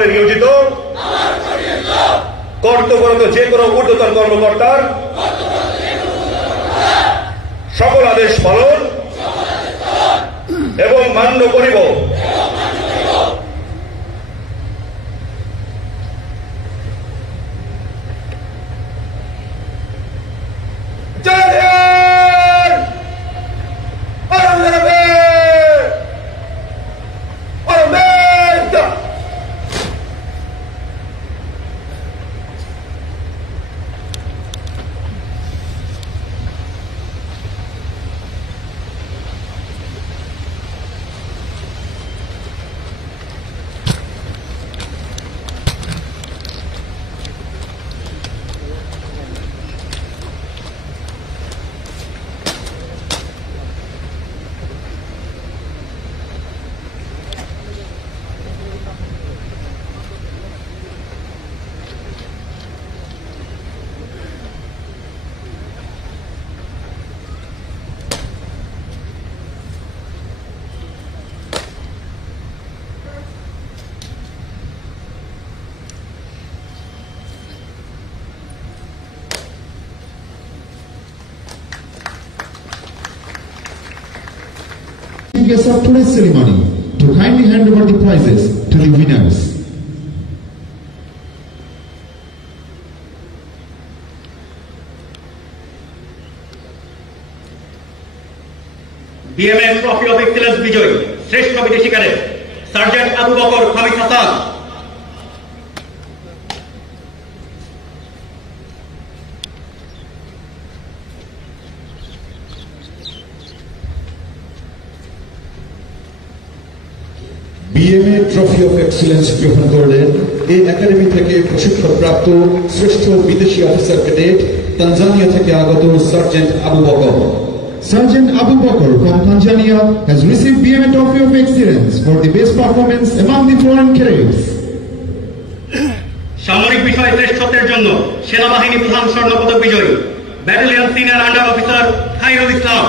বহরে নিয়োজিত কর্তব্যরত যে কোনো ঊর্ধ্বতন কর্মকর্তার সকল আদেশ পালন এবং মান্য করিব। Guests of today's ceremony to kindly hand over the prizes to the winners. BMS Trophy of Excellence বিজয়ী শ্রেষ্ঠ বিদেশি cadet sergeant Abu Bakr Khamis Hasan. BMA trophy of excellence গ্রহণ করলেন এই একাডেমি থেকে প্রশিক্ষণপ্রাপ্ত শ্রেষ্ঠ বিদেশি অফিসার ক্যাডেট তানজানিয়া থেকে আগত sergeant Abu Bakr. Sergeant Abu Bakr from Tanzania has received BMA Trophy of Excellence for the best performance among the foreign cadets. সামরিক বিষয়ে শ্রেষ্ঠত্বের জন্য সেনাবাহিনী প্রধান স্বর্ণপদক বিজয়ী battalion senior under officer Khairul ইসলাম।